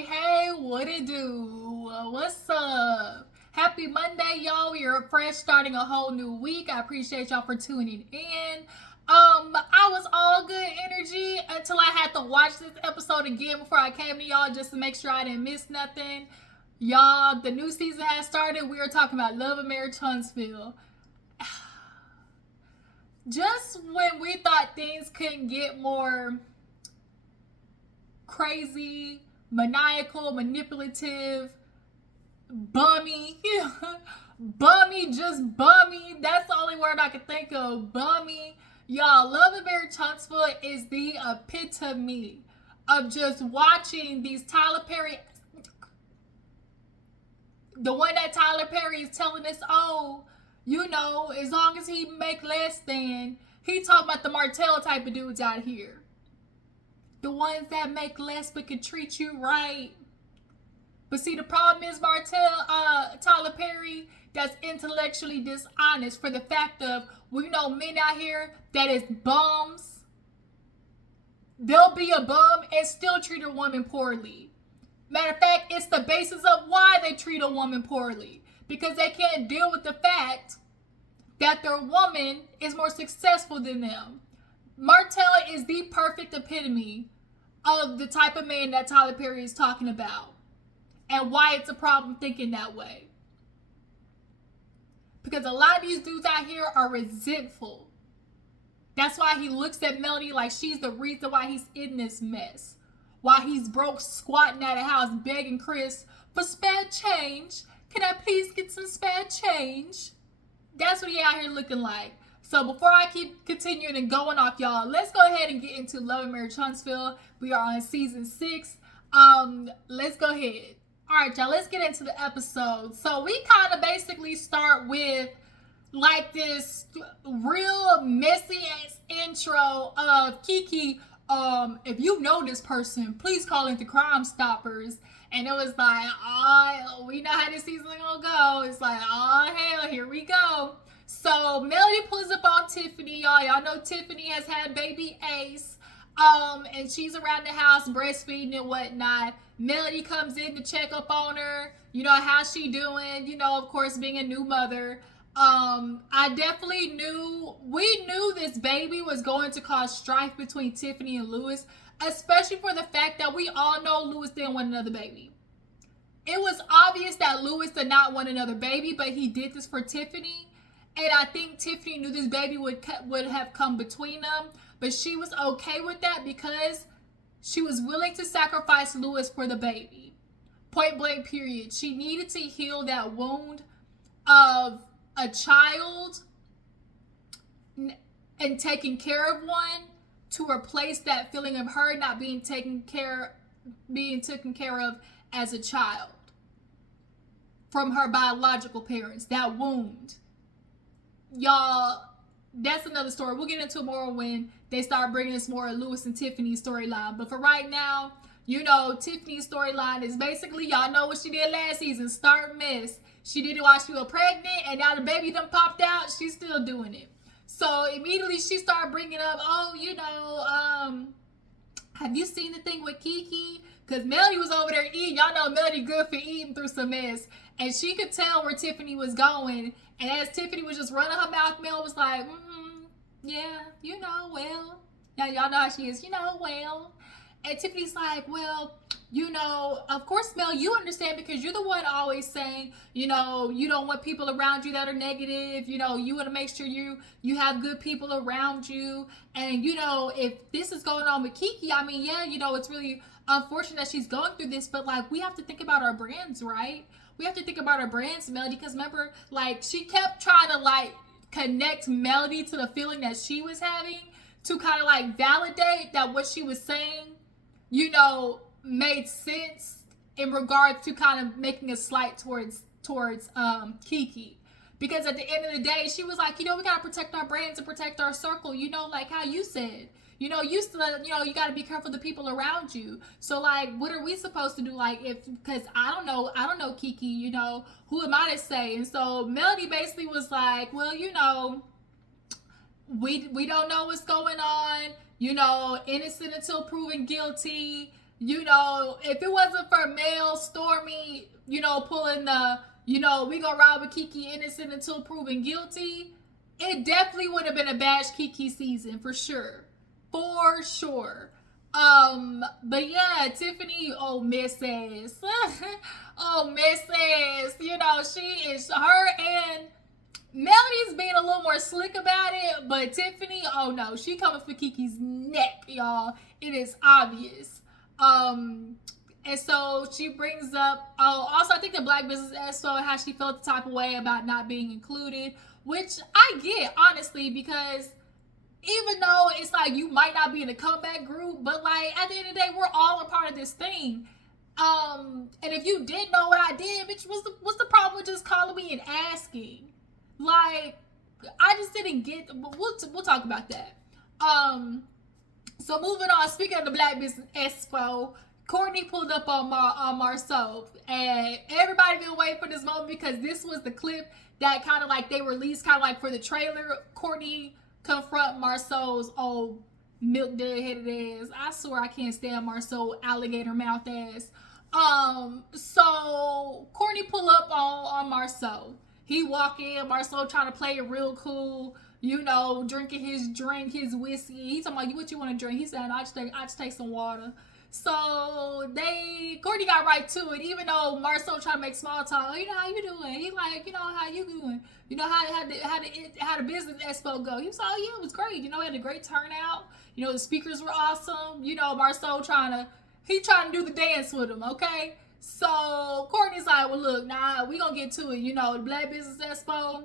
Hey, what it do? What's up? Happy Monday, y'all. We are fresh, starting a whole new week. I appreciate y'all for tuning in. I was all good energy until I had to watch this episode again before I came to y'all just to make sure I didn't miss nothing. Y'all, the new season has started. We are talking about Love and Marriage Huntsville. Just when we thought things couldn't get more crazy, maniacal, manipulative, bummy, just bummy. That's the only word I can think of. Bummy. Y'all, Love and Marriage Huntsville is the epitome of just watching these Tyler Perry. The one that Tyler Perry is telling us, oh, you know, as long as he make less than, he talking about the Martell type of dudes out here. The ones that make less but can treat you right. But see, the problem is Tyler Perry, that's intellectually dishonest for the fact of, we know men out here that is bums. They'll be a bum and still treat a woman poorly. Matter of fact, it's the basis of why they treat a woman poorly. Because they can't deal with the fact that their woman is more successful than them. Martell is the perfect epitome of the type of man that Tyler Perry is talking about. And why it's a problem thinking that way. Because a lot of these dudes out here are resentful. That's why he looks at Melody like she's the reason why he's in this mess. Why he's broke, squatting at a house, begging Chris for spare change. Can I please get some spare change? That's what he out here looking like. So before I keep continuing and going off, y'all, let's go ahead and get into Love and Marriage Huntsville. We are on season 6. Let's go ahead. All right, y'all, let's get into the episode. So we kind of basically start with like this real messy ass intro of Kiki. If you know this person, please call into Crimestoppers. And it was like, oh, we know how this season gonna go. It's like, oh hell, here we go. So Melody pulls up on Tiffany, y'all. Y'all know Tiffany has had baby Ace. And she's around the house breastfeeding and whatnot. Melody comes in to check up on her. You know, how's she doing? You know, of course, being a new mother. I definitely we knew this baby was going to cause strife between Tiffany and Louis, especially for the fact that we all know Louis didn't want another baby. It was obvious that Louis did not want another baby, but he did this for Tiffany. And I think Tiffany knew this baby would have come between them, but she was okay with that because she was willing to sacrifice Louis for the baby. Point blank period. She needed to heal that wound of a child and taking care of one to replace that feeling of her not being taken care of as a child from her biological parents. That wound. Y'all, that's another story. We'll get into more when they start bringing us more of Louis and Tiffany's storyline. But for right now, you know, Tiffany's storyline is basically, y'all know what she did last season, start mess. She did it while she was pregnant, and now the baby done popped out. She's still doing it. So immediately she started bringing up, oh, you know, have you seen the thing with Keke? Because Melody was over there eating. Y'all know Melody good for eating through some mess. And she could tell where Tiffany was going. And as Tiffany was just running her mouth, Mel was like, yeah, you know, well. Now y'all know how she is, you know, well. And Tiffany's like, well, you know, of course, Mel, you understand because you're the one always saying, you know, you don't want people around you that are negative. You know, you want to make sure you have good people around you. And, you know, if this is going on with Keke, I mean, yeah, you know, it's really unfortunate that she's going through this. But, like, we have to think about our brands, right? We have to think about our brands, Melody, because remember, like, she kept trying to, like, connect Melody to the feeling that she was having to kind of, like, validate that what she was saying, you know, made sense in regards to kind of making a slight towards Keke. Because at the end of the day, she was like, you know, we got to protect our brands and protect our circle, you know, like how you said. You know, you got to be careful of the people around you. So, like, what are we supposed to do? Like, because I don't know Keke, you know, who am I to say? And so Melody basically was like, well, you know, we don't know what's going on, you know, innocent until proven guilty. You know, if it wasn't for Mel Stormy, you know, pulling the, you know, we gonna ride with Keke innocent until proven guilty, it definitely would have been a Bash Keke season for sure. For sure. But yeah, Tiffany, oh Mrs. oh Mrs. You know, she is her and Melody's being a little more slick about it, but Tiffany, oh no, she coming for Keke's neck, y'all. It is obvious. And so she brings up, oh, also I think the Black Business Expo, how she felt the type of way about not being included, which I get, honestly, because even though it's like you might not be in a comeback group, but like at the end of the day, we're all a part of this thing. And if you didn't know what I did, bitch, what's the problem with just calling me and asking? Like, I just didn't get, but we'll talk about that. So moving on, speaking of the Black Business Expo, Courtney pulled up on Marceau, and everybody been waiting for this moment because this was the clip that kind of like they released kind of like for the trailer. Courtney confront Marceau's old milk dead-headed ass. I swear I can't stand Marceau alligator mouth ass. So Courtney pull up on Marceau. He walk in, Marceau trying to play it real cool, you know, drinking his drink, his whiskey. He talking about, what you want to drink? He said, I just take some water. So Courtney got right to it, even though Marceau trying to make small talk. Oh, you know, how you doing? He like, you know, how you doing? You know, how the business expo go? He was like, oh yeah, it was great. You know, we had a great turnout. You know, the speakers were awesome. You know, Marceau trying to do the dance with him, okay? So Courtney's like, well, look, nah, we gonna get to it. You know, the Black Business Expo.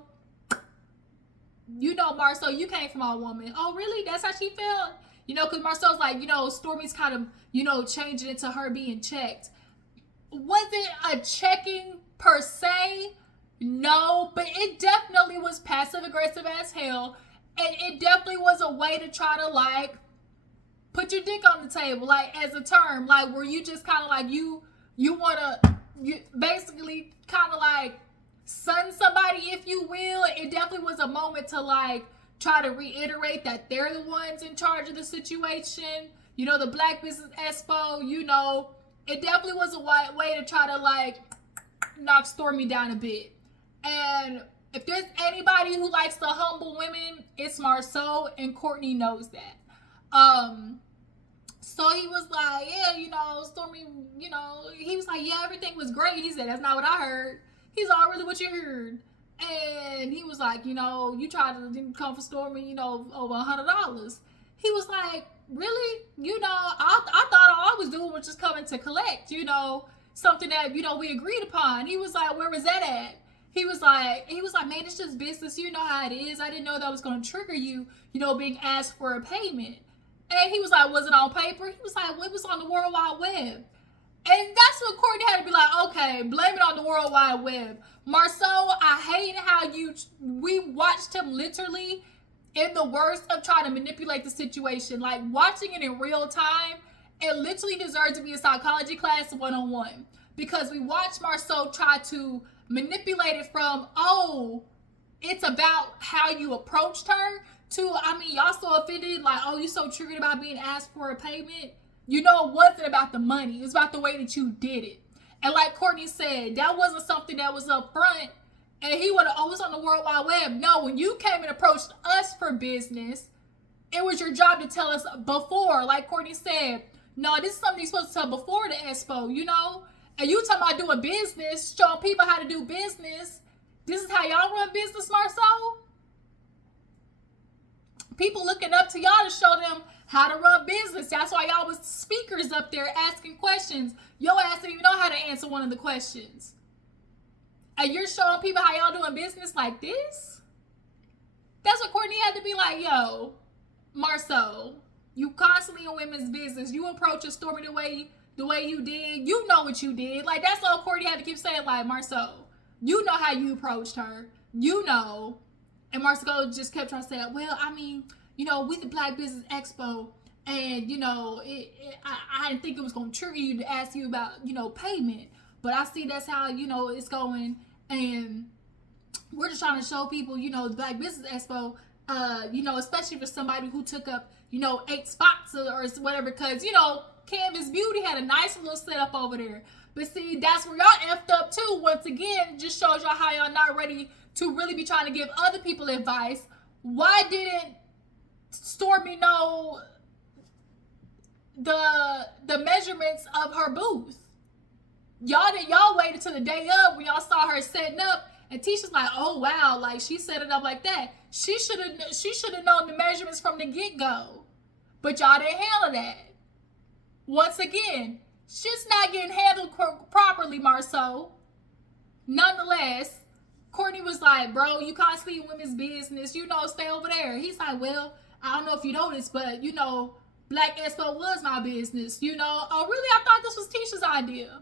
You know, Marceau, you came from our woman. Oh, really? That's how she felt? You know, because Marceau's like, you know, Stormy's kind of, you know, changing into her being checked. Was it a checking per se? No, but it definitely was passive aggressive as hell. And it definitely was a way to try to, like, put your dick on the table, like, as a term. Like, where you just kind of like, you want to, you basically kind of like sun somebody, if you will. It definitely was a moment to, like, try to reiterate that they're the ones in charge of the situation. You know, the Black Business Expo, you know, it definitely was a way to try to, like, knock Stormy down a bit. And if there's anybody who likes to humble women, it's Marceau, and Courtney knows that. So he was like, yeah, you know, Stormy, you know, he was like, yeah, everything was great. He said, that's not what I heard. He's all, really what you heard. And he was like, you know, you tried to come for Stormy, you know, over $100. He was like, really? You know, I thought all I was doing was just coming to collect, you know, something that, you know, we agreed upon. He was like, where was that at? He was like, man, it's just business. You know how it is. I didn't know that was going to trigger you, you know, being asked for a payment. And he was like, was it on paper? He was like, well, it was on the World Wide Web. And that's what Courtney had to be like, okay, blame it on the World Wide Web. Marceau, I hate how we watched him literally in the worst of trying to manipulate the situation. Like, watching it in real time, it literally deserves to be a psychology class 101. Because we watched Marceau try to manipulate it from, oh, it's about how you approached her, to, I mean, y'all so offended, like, oh, you so triggered about being asked for a payment. You know, it wasn't about the money. It was about the way that you did it. And like Courtney said, that wasn't something that was up front. And he would have always on the World Wide Web. No, when you came and approached us for business, it was your job to tell us before. Like Courtney said, no, this is something you're supposed to tell before the expo, you know? And you talking about doing business, showing people how to do business. This is how y'all run business, Marceau? People looking up to y'all to show them how to run business. That's why y'all was speakers up there asking questions. Your ass didn't even know how to answer one of the questions. And you're showing people how y'all doing business like this? That's what Courtney had to be like, yo, Marceau, you constantly in women's business. You approach a Stormy the way you did. You know what you did. Like, that's all Courtney had to keep saying, like, Marceau, you know how you approached her. You know. And Marceau just kept trying to say, well, I mean, you know, with the Black Business Expo, and, you know, I didn't think it was going to trigger you to ask you about, you know, payment. But I see that's how, you know, it's going. And we're just trying to show people, you know, the Black Business Expo, you know, especially for somebody who took up, you know, 8 spots or whatever. Because, you know, Canvas Beauty had a nice little setup over there. But see, that's where y'all effed up too. Once again, just shows y'all how y'all not ready to really be trying to give other people advice. Why didn't Stormy know the measurements of her booth? Y'all waited till the day of when y'all saw her setting up, and Tisha's like, oh wow, like she set it up like that. She should have known the measurements from the get-go. But y'all didn't handle that. Once again, shit's not getting handled properly, Marceau. Nonetheless, Courtney was like, bro, you constantly in women's business, stay over there. He's like, well, I don't know if you noticed, but Blaque Expo was my business, Oh, really? I thought this was Tisha's idea.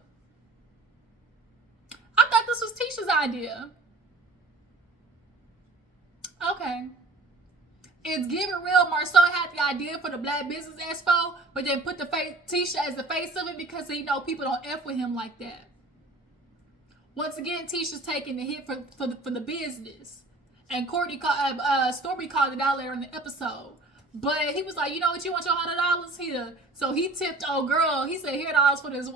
Okay. It's giving real. Marceau had the idea for the Black Business Expo, but then put the face Tisha as the face of it because people don't F with him like that. Once again, Tisha's taking the hit for the business, and Stormy called it out later in the episode. But he was like, you know what, you want your $100 here? So he tipped old girl. He said, here $100 for this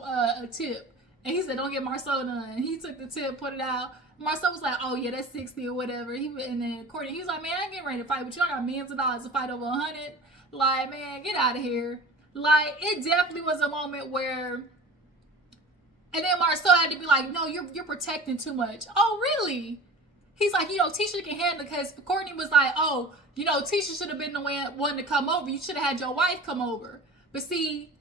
tip. And he said, don't get Marceau none. He took the tip, put it out. Marceau was like, oh yeah, that's 60 or whatever. And then Courtney, he was like, man, I ain't getting ready to fight with you. I got millions of dollars to fight over 100. Like, man, get out of here. Like, it definitely was a moment where, and then Marceau had to be like, no, you're protecting too much. Oh, really? He's like, Tisha can handle it, because Courtney was like, oh, Tisha should have been the one to come over. You should have had your wife come over. But see,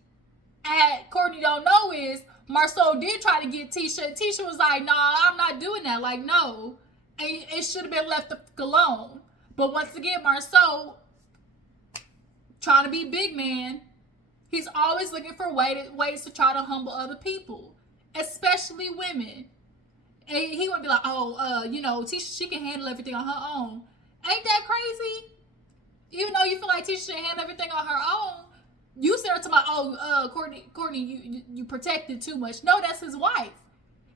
Courtney don't know is, Marceau did try to get Tisha, and Tisha was like, nah, I'm not doing that. Like, no. And it should have been left alone. But once again, Marceau, trying to be big man, he's always looking for ways to try to humble other people, especially women. And he would be like, oh, Tisha, she can handle everything on her own. Ain't that crazy? Even though you feel like Tisha should handle everything on her own, you said to my, Courtney, you protected too much. No, that's his wife.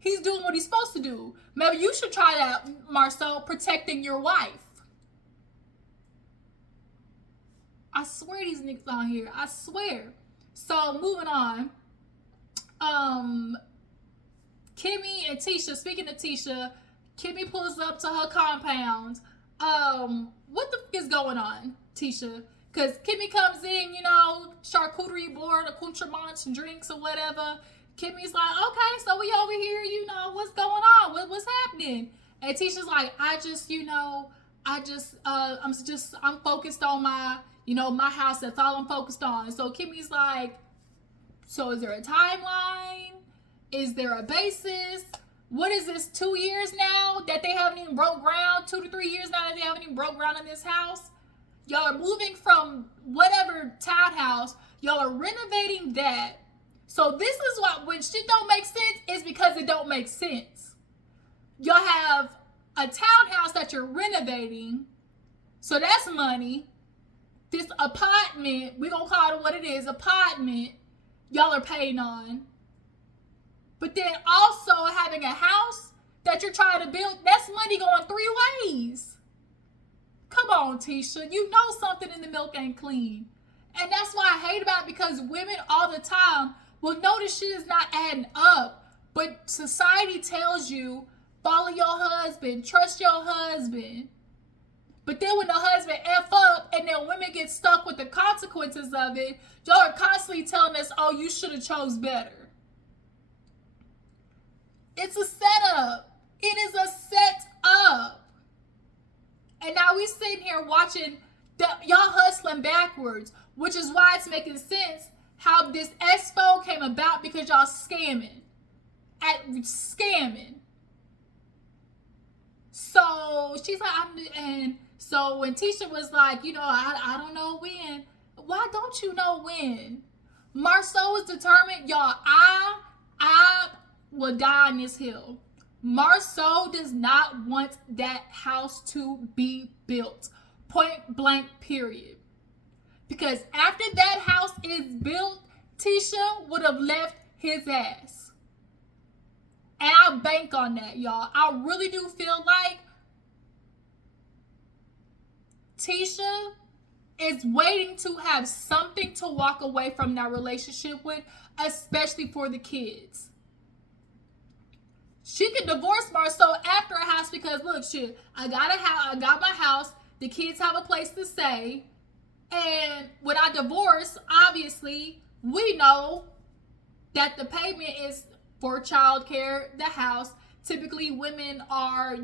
He's doing what he's supposed to do. Maybe you should try that, Marceau, protecting your wife. I swear these niggas on here. I swear. So, moving on. Kimmi and Tisha, speaking of Tisha, Kimmi pulls up to her compound. What the f is going on, Tisha? Because Kimmi comes in, charcuterie board, accoutrements, drinks, or whatever. Kimmy's like, okay, so we over here, what's going on? What's happening? And Tisha's like, I'm focused on my, my house. That's all I'm focused on. So Kimmy's like, so is there a timeline? Is there a basis? What is this, 2 years now that they haven't even broke ground? 2 to 3 years now that they haven't even broke ground in this house? Y'all are moving from whatever townhouse. Y'all are renovating that. So this is what, when shit don't make sense, is because it don't make sense. Y'all have a townhouse that you're renovating. So that's money. This apartment, we're going to call it what it is, apartment, y'all are paying on. But then also having a house that you're trying to build, that's money going 3 ways. Come on, Tisha. You know something in the milk ain't clean. And that's why I hate about it, because women all the time will know this shit is not adding up. But society tells you, follow your husband, trust your husband. But then when the husband F up and then women get stuck with the consequences of it, y'all are constantly telling us, oh, you should have chose better. It's a setup. It is a setup. And now we sitting here watching y'all hustling backwards, which is why it's making sense how this expo came about, because y'all scamming. So she's like, and so when Tisha was like, I don't know when. Why don't you know when? Marceau is determined, y'all. I will die on this hill. Marceau does not want that house to be built. Point blank, period. Because after that house is built, Tisha would have left his ass. And I bank on that, y'all. I really do feel like Tisha is waiting to have something to walk away from that relationship with, especially for the kids. She could divorce Marcel after a house because look, shit, I got a house, I got my house, the kids have a place to stay, and when I divorce, obviously, we know that the payment is for childcare, the house. Typically, women are,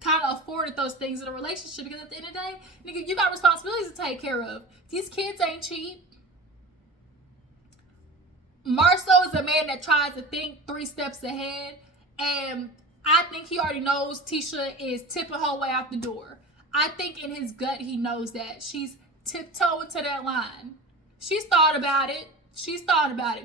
kind of afforded those things in a relationship because at the end of the day, nigga, you got responsibilities to take care of. These kids ain't cheap. Marcel is a man that tries to think 3 steps ahead, and I think he already knows Tisha is tipping her way out the door. I think in his gut he knows that she's tiptoeing to that line. She's thought about it.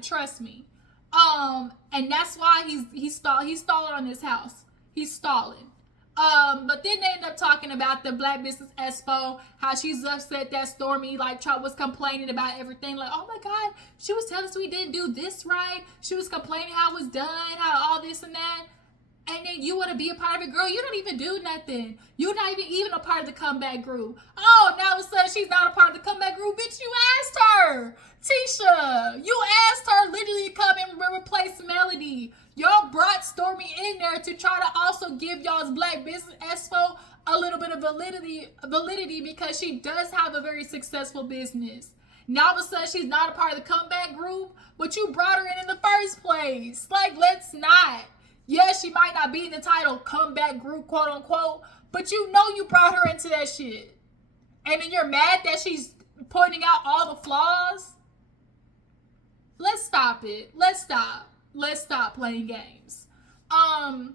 Trust me. And that's why he's stalling on this house. He's stalling. But then they end up talking about the Blaque Business Expo, how she's upset that Stormy was complaining about everything. Like, oh my God, she was telling us we didn't do this right. She was complaining how it was done, how all this and that. And then you want to be a part of it, girl. You don't even do nothing. You're not even a part of the comeback group. Oh, now all of a sudden she's not a part of the comeback group. Bitch, you asked her. Tisha, you asked her literally to come and replace Melody. Y'all brought Stormy in there to try to also give y'all's Blaque Business Expo a little bit of validity because she does have a very successful business. Now all of a sudden she's not a part of the comeback group, but you brought her in the first place. Like, let's not. Yes, she might not be in the title comeback group, quote unquote, but you brought her into that shit. And then you're mad that she's pointing out all the flaws? Let's stop it. Let's stop playing games. One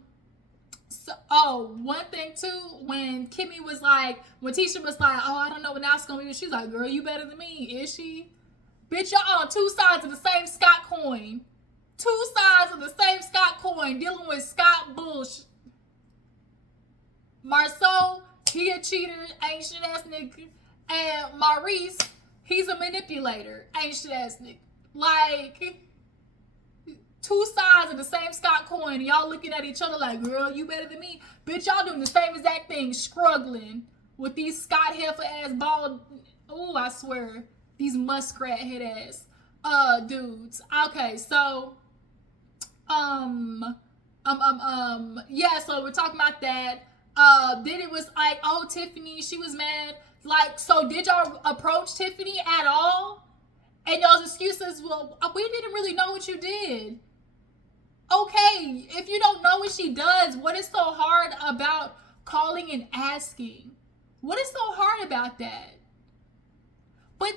thing too, when Kimmi was like, when Tisha was like, oh, I don't know what now it's gonna be, she's like, girl, you better than me, is she? Bitch, y'all on 2 sides of the same Scott coin. 2 sides of the same Scott coin, dealing with Scott bullshit. Marceau, he a cheater, ain't shit ass nigga. And Maurice, he's a manipulator, ain't shit ass nigga. Like, 2 sides of the same Scott coin. Y'all looking at each other like, girl, you better than me. Bitch, y'all doing the same exact thing, struggling with these Scott heifer ass bald, I swear, these muskrat head ass dudes. Okay, so so we're talking about that. Then it was like, oh, Tiffany, she was mad. Like, so did y'all approach Tiffany at all? And y'all's excuses, well, we didn't really know what you did. Okay, if you don't know what she does, what is so hard about calling and asking? What is so hard about that? But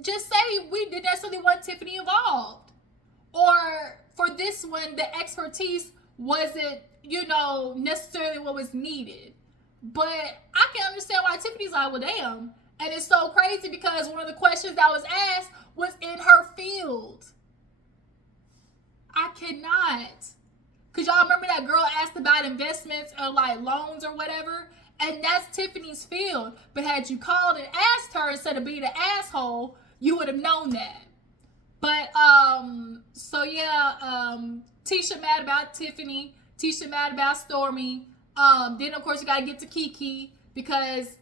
just say we didn't necessarily want Tiffany involved. Or for this one, the expertise wasn't, necessarily what was needed. But I can understand why Tiffany's like, well, damn. And it's so crazy because one of the questions that was asked was in her field. I cannot. Because y'all remember that girl asked about investments or like loans or whatever? And that's Tiffany's field. But had you called and asked her instead of being an asshole, you would have known that. But, Tisha mad about Tiffany. Tisha mad about Stormy. Then, of course, you got to get to Keke because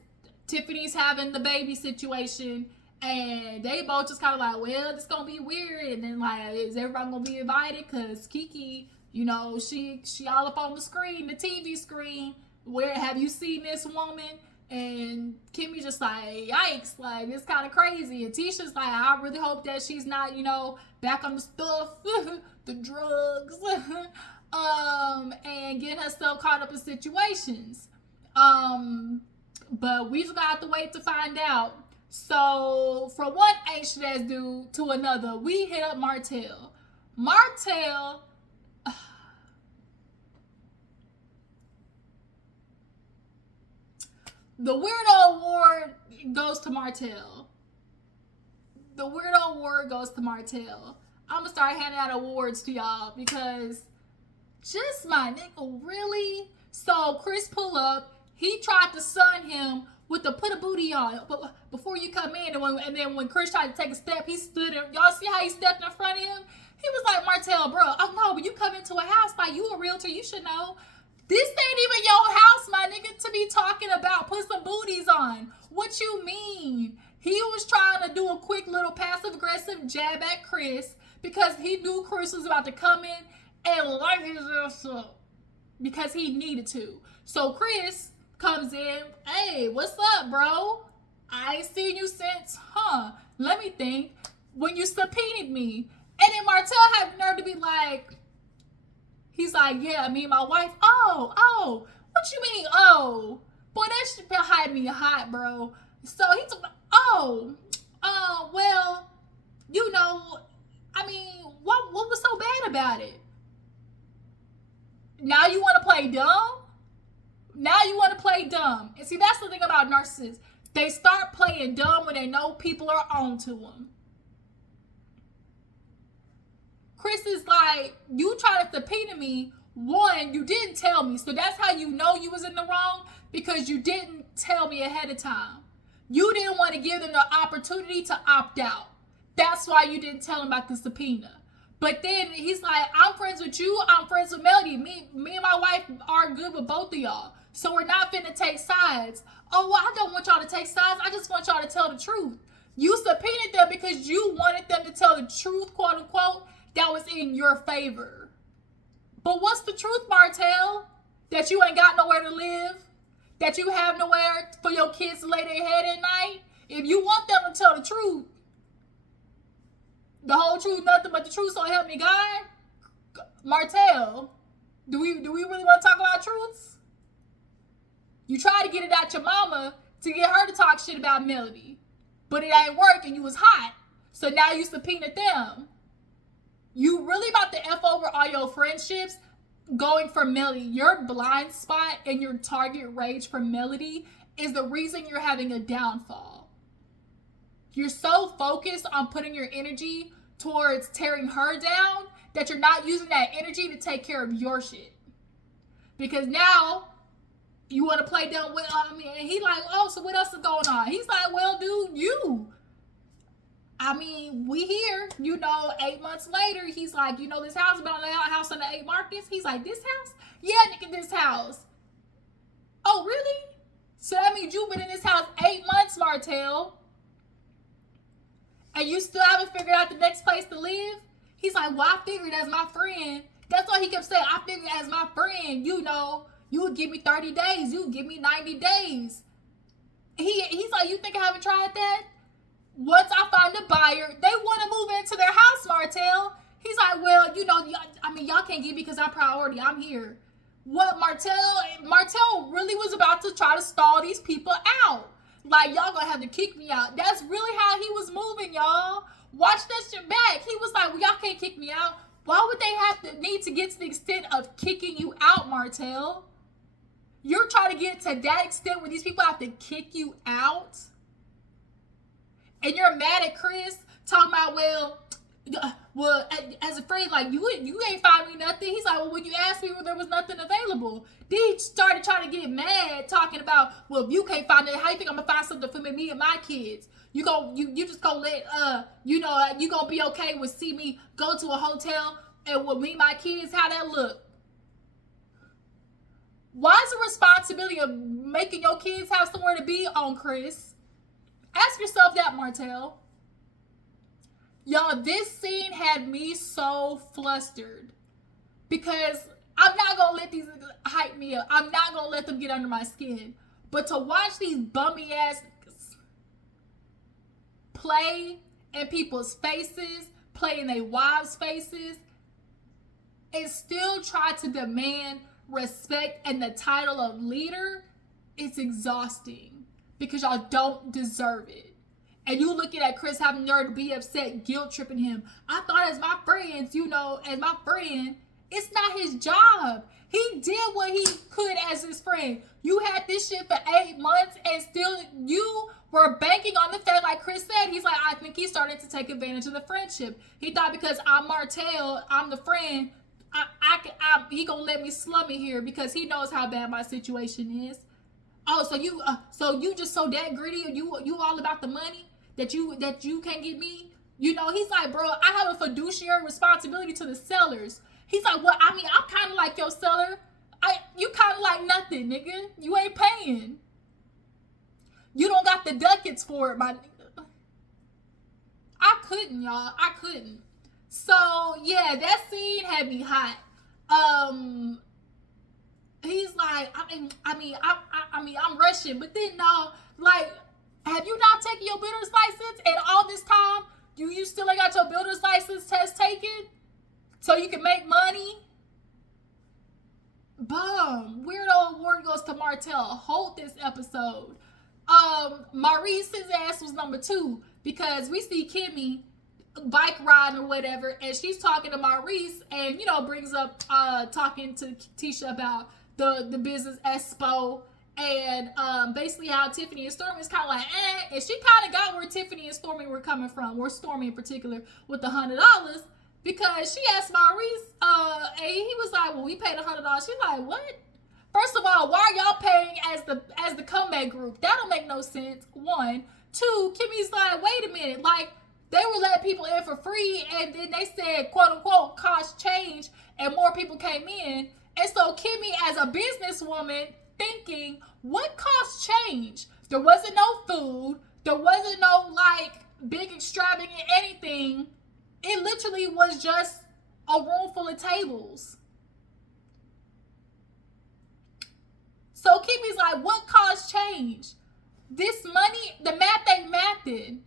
Tiffany's having the baby situation. And they both just kind of like, well, this going to be weird. And then, like, is everybody going to be invited? Because Keke, she all up on the screen, the TV screen. Where have you seen this woman? And Kimmi just like, yikes, like, it's kind of crazy. And Tisha's like, I really hope that she's not, back on the stuff, the drugs, and getting herself caught up in situations. But we just got to wait to find out. So, from one ancient ass dude to another, we hit up Martell. Martell, the Weirdo Award goes to Martell. The Weirdo Award goes to Martell. I'm going to start handing out awards to y'all because just my nigga, really? So Chris pull up. He tried to sun him with the put a booty on. But before you come in, and then when Chris tried to take a step, he stood there. Y'all see how he stepped in front of him? He was like, Martell, bro, oh no, but you come into a house like you a realtor, you should know. This ain't even your house, my nigga, to be talking about put some booties on. What you mean? He was trying to do a quick little passive-aggressive jab at Chris because he knew Chris was about to come in and light his ass up because he needed to. So Chris comes in, hey, what's up, bro? I ain't seen you since, let me think, when you subpoenaed me. And then Martell had the nerve to be like, he's like, yeah, me and my wife, oh, what you mean, oh? Boy, that shit been hiding me hot, bro. So he's like, well, you know, I mean, what was so bad about it? Now you want to play dumb? Now you want to play dumb. And see, that's the thing about narcissists. They start playing dumb when they know people are on to them. Chris is like, you tried to subpoena me. One, you didn't tell me. So that's how you know you was in the wrong, because you didn't tell me ahead of time. You didn't want to give them the opportunity to opt out. That's why you didn't tell him about the subpoena. But then he's like, I'm friends with you. I'm friends with Melody. Me and my wife are good with both of y'all. So we're not finna take sides. Oh, well, I don't want y'all to take sides. I just want y'all to tell the truth. You subpoenaed them because you wanted them to tell the truth, quote unquote, that was in your favor. But what's the truth, Martell? That you ain't got nowhere to live? That you have nowhere for your kids to lay their head at night? If you want them to tell the truth, the whole truth, nothing but the truth, so help me God? Martell, do we really want to talk about truths? You try to get it out your mama to get her to talk shit about Melody. But it ain't working. You was hot. So now you subpoenaed them. You really about to F over all your friendships going for Melody. Your blind spot and your target rage for Melody is the reason you're having a downfall. You're so focused on putting your energy towards tearing her down that you're not using that energy to take care of your shit. Because now you want to play dumb with, and he like, oh, so what else is going on? He's like, well, dude, you. We here, 8 months later, he's like, this house about a house on the 8 Markets? He's like, this house? Yeah, nigga, this house. Oh, really? So that means you've been in this house 8 months, Martell. And you still haven't figured out the next place to live? He's like, well, I figured as my friend. That's why he kept saying, I figured as my friend, you would give me 30 days. You would give me 90 days. He's like, you think I haven't tried that? Once I find a buyer, they want to move into their house, Martell. He's like, well, y'all can't get me because I'm priority. I'm here. What, Martell really was about to try to stall these people out. Like, y'all gonna have to kick me out. That's really how he was moving, y'all. Watch that shit back. He was like, well, y'all can't kick me out. Why would they need to get to the extent of kicking you out, Martell? You're trying to get to that extent where these people have to kick you out? And you're mad at Chris, talking about, well, as a friend, like, you ain't find me nothing. He's like, well, when you asked me, there was nothing available. Then he started trying to get mad, talking about, well, if you can't find it, how you think I'm gonna find something for me and my kids? You just gonna let, you gonna be okay with see me go to a hotel and with me and my kids, how that look? Why is the responsibility of making your kids have somewhere to be on Chris? Ask yourself that, Martell. Y'all, this scene had me so flustered because I'm not going to let these hype me up. I'm not going to let them get under my skin. But to watch these bummy ass play in people's faces, play in their wives' faces, and still try to demand respect and the title of leader, it's exhausting. Because y'all don't deserve it. And you looking at Chris having nerve to be upset, guilt tripping him. I thought as my friends, as my friend, it's not his job. He did what he could as his friend. You had this shit for 8 months and still you were banking on the fact, like Chris said, he's like, I think he's starting to take advantage of the friendship. He thought because I'm Martell, I'm the friend, he gonna let me slum it here because he knows how bad my situation is. Oh, so you just so that greedy, you all about the money that you can't get me? He's like, bro, I have a fiduciary responsibility to the sellers. He's like, well, I'm kind of like your seller. You kind of like nothing, nigga. You ain't paying. You don't got the ducats for it, my nigga. I couldn't, y'all. I couldn't. So yeah, that scene had me hot. He's like, I'm rushing, but then no, like, have you not taken your builder's license? And all this time, you still ain't got your builder's license test taken, so you can make money. Boom. Weirdo award goes to Martell. Hold this episode. Maurice's ass was number 2 because we see Kimmi bike riding or whatever, and she's talking to Maurice, and brings up talking to Tisha about the business expo, and basically how Tiffany and Stormy is kind of like and she kind of got where Tiffany and Stormy were coming from, where Stormy in particular with the $100, because she asked Maurice, and he was like, well, we paid $100. She's like, what? First of all, why are y'all paying as the comeback group? That don't make no sense. 1, 2, Kimmy's like, wait a minute, like, they were letting people in for free, and then they said, quote unquote, cost change, and more people came in. And so Kimmi, as a businesswoman, thinking, what cost change? There wasn't no food. There wasn't no, like, big extravagant anything. It literally was just a room full of tables. So Kimmi's like, what cost change? This money, the math ain't mathing.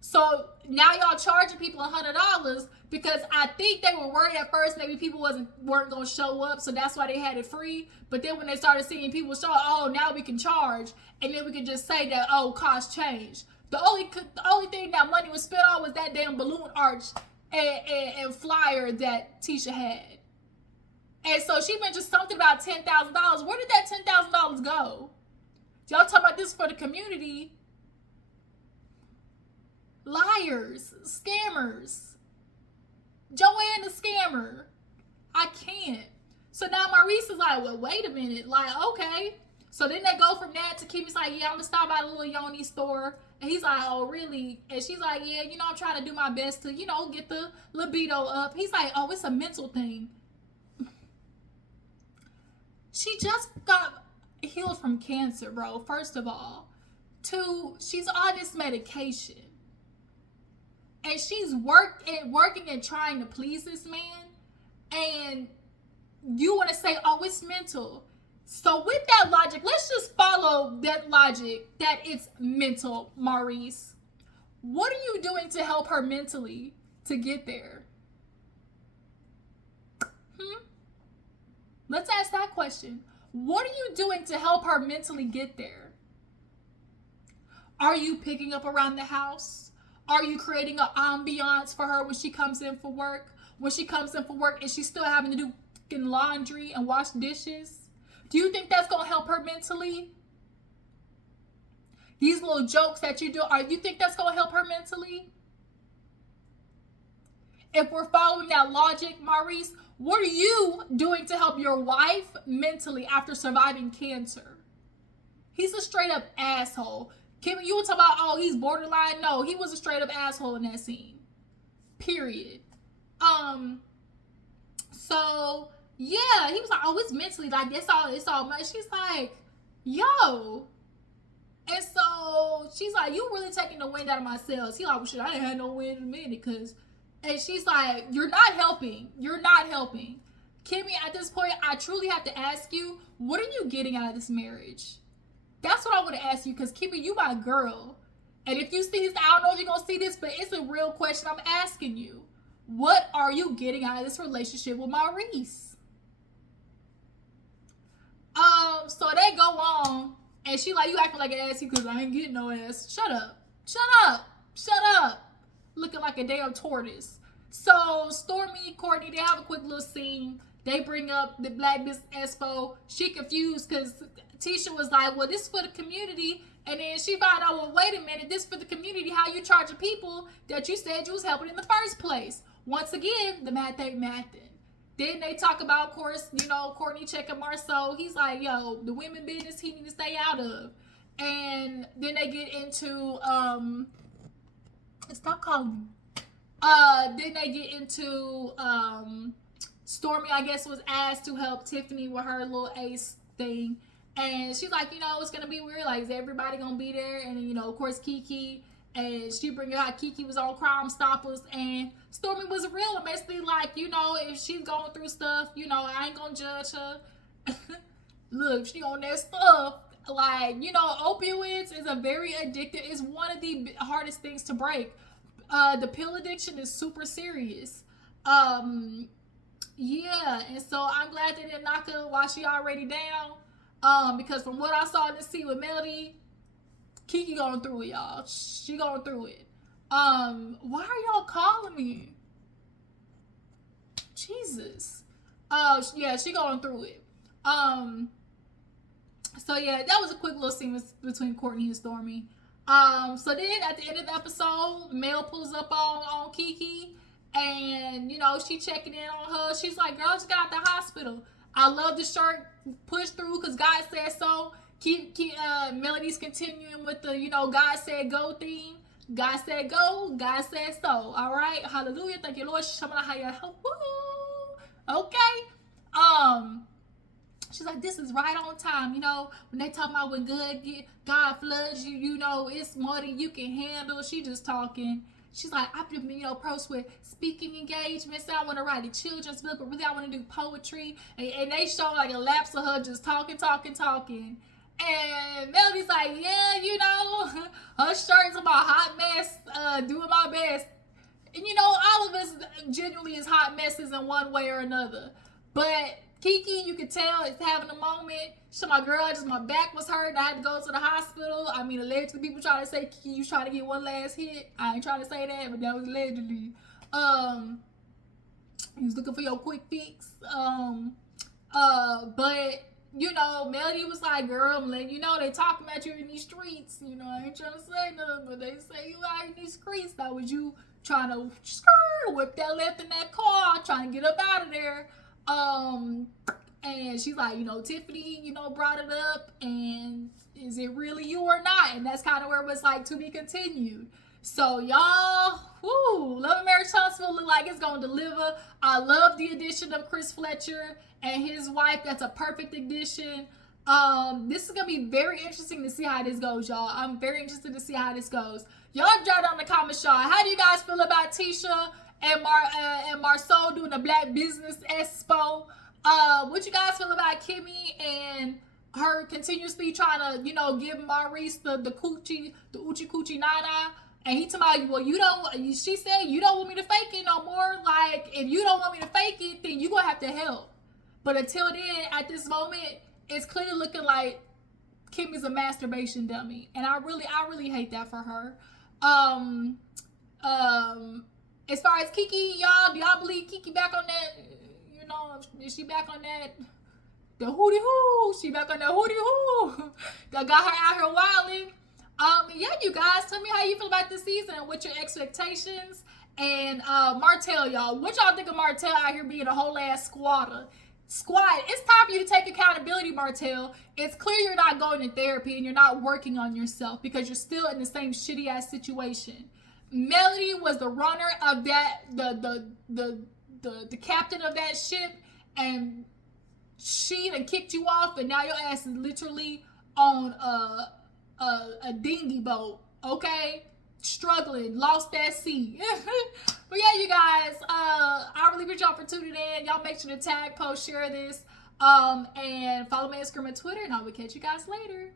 So now y'all charging people $100 because I think they were worried at first maybe people weren't gonna show up, so that's why they had it free. But then when they started seeing people show up, oh, now we can charge, and then we can just say that, oh, cost change. The only thing that money was spent on was that damn balloon arch and flyer that Tisha had. And so she mentioned something about $10,000. Where did that $10,000 go? Y'all talking about this for the community? Liars, scammers. Joanne the scammer. I can't. So now Maurice is like, well, wait a minute. Like, okay. So then they go from that to Kimmy's like, yeah, I'm gonna stop by the little Yoni store. And he's like, oh, really? And she's like, yeah, I'm trying to do my best to, get the libido up. He's like, oh, it's a mental thing. She just got healed from cancer, bro, first of all. 2, she's on this medication. And she's working and trying to please this man. And you want to say, oh, it's mental. So with that logic, let's just follow that logic that it's mental, Maurice. What are you doing to help her mentally to get there? Let's ask that question. What are you doing to help her mentally get there? Are you picking up around the house? Are you creating an ambiance for her when she comes in for work? When she comes in for work, is she still having to do laundry and wash dishes? Do you think that's going to help her mentally? These little jokes that you do, you think that's going to help her mentally? If we're following that logic, Maurice, what are you doing to help your wife mentally after surviving cancer? He's a straight up asshole. Kimmi, you were talking about, oh, he's borderline. No, he was a straight up asshole in that scene. Period. So yeah, he was like, oh, it's mentally, like, it's all much. She's like, yo. And so she's like, you really taking the wind out of my sails. He's like, well, shit, I ain't had no wind in a minute, and she's like, you're not helping. You're not helping. Kimmi, at this point, I truly have to ask you, what are you getting out of this marriage? That's what I want to ask you, because Kimmi, you my girl. And if you see this, I don't know if you're going to see this, but it's a real question I'm asking you. What are you getting out of this relationship with Maurice? So they go on, and she like, you acting like an ass because I ain't getting no ass. Shut up. Shut up. Shut up. Looking like a damn tortoise. So Stormy, Courtney, they have a quick little scene. They bring up the Blaque Expo. She confused because Tisha was like, well, this is for the community. And then she found out, well, wait a minute, this is for the community. How you charging people that you said you was helping in the first place? Once again, the math ain't mathing. Then they talk about, of course, Courtney checking Marceau. He's like, yo, the women business he need to stay out of. And then they get into, stop calling me. Then they get into Stormy, I guess, was asked to help Tiffany with her little ace thing. And she's like, you know, it's going to be weird. Like, is everybody going to be there? And, you know, of course, Kiki. And she bring out Kiki was on Crimestoppers. And Stormy was real. And basically, like, you know, if she's going through stuff, you know, I ain't going to judge her. Look, she on that stuff. Like, you know, opioids is a very addictive. It's one of the hardest things to break. The pill addiction is super serious. Yeah, and so I'm glad they didn't knock her while she already down. Because from what I saw in the scene with Melody, Kiki going through it, y'all. She going through it. Why are y'all calling me? Jesus. Yeah, she going through it. So yeah, that was a quick little scene between Courtney and Stormy. So then at the end of the episode, Mel pulls up on Kiki. And, you know, she checking in on her. She's like, girl, just got out the hospital. I love the shirt. Push through because God said so. Melody's continuing with the, you know, God said go theme. God said go. God said so. All right. Hallelujah. Thank you, Lord. Okay. She's like, this is right on time. You know, when they talk about when God floods you, you know, it's more than you can handle. She just talking. She's like, I've been, you know, approached with speaking engagements. I want to write a children's book, but really I want to do poetry. And they show like a lapse of her just talking. And Melody's like, yeah, you know, her shirt's about hot mess, doing my best. And, you know, all of us genuinely is hot messes in one way or another. But Kiki, you could tell, is having a moment. So my girl, just my back was hurt. I had to go to the hospital. I mean, allegedly people trying to say Kiki, you trying to get one last hit. I ain't trying to say that, but that was allegedly. He was looking for your quick fix. But you know, Melody was like, girl, I'm letting you know they talking about you in these streets. You know, I ain't trying to say nothing, but they say you out in these streets. That was you trying to whip that left in that car, trying to get up out of there. And she's like, you know, Tiffany, you know, brought it up, and is it really you or not? And that's kind of where it was like to be continued. So y'all, Love and Marriage Huntsville look like it's gonna deliver. I love the addition of Chris Fletcher and his wife. That's a perfect addition. This is gonna be very interesting to see how this goes, y'all. I'm very interested to see how this goes. Y'all drop down in the comments, y'all. How do you guys feel about Tisha and Marcel doing the Blaque Business Expo? What you guys feel about Kimmi and her continuously trying to, you know, give Maurice the coochie, the oochie coochie nana? And he told me, well, she said, you don't want me to fake it no more. Like, if you don't want me to fake it, then you're going to have to help. But until then, at this moment, it's clearly looking like Kimmy's a masturbation dummy. And I really hate that for her. As far as Kiki, y'all, do y'all believe Kiki back on that? You know, is she back on that? The hootie hoo. She back on that hootie hoo. That got her out here wilding. Yeah, you guys, tell me how you feel about this season and what your expectations. And Martell, y'all, what y'all think of Martell out here being a whole ass squatter? It's time for you to take accountability, Martell. It's clear you're not going to therapy and you're not working on yourself because you're still in the same shitty ass situation. Melody was the runner of that, the captain of that ship, and she done kicked you off, and now your ass is literally on a dinghy boat, okay? Struggling, lost that sea. But yeah, you guys, I really appreciate y'all for tuning in. Y'all make sure to tag, post, share this, and follow me on Instagram and Twitter, and I will catch you guys later.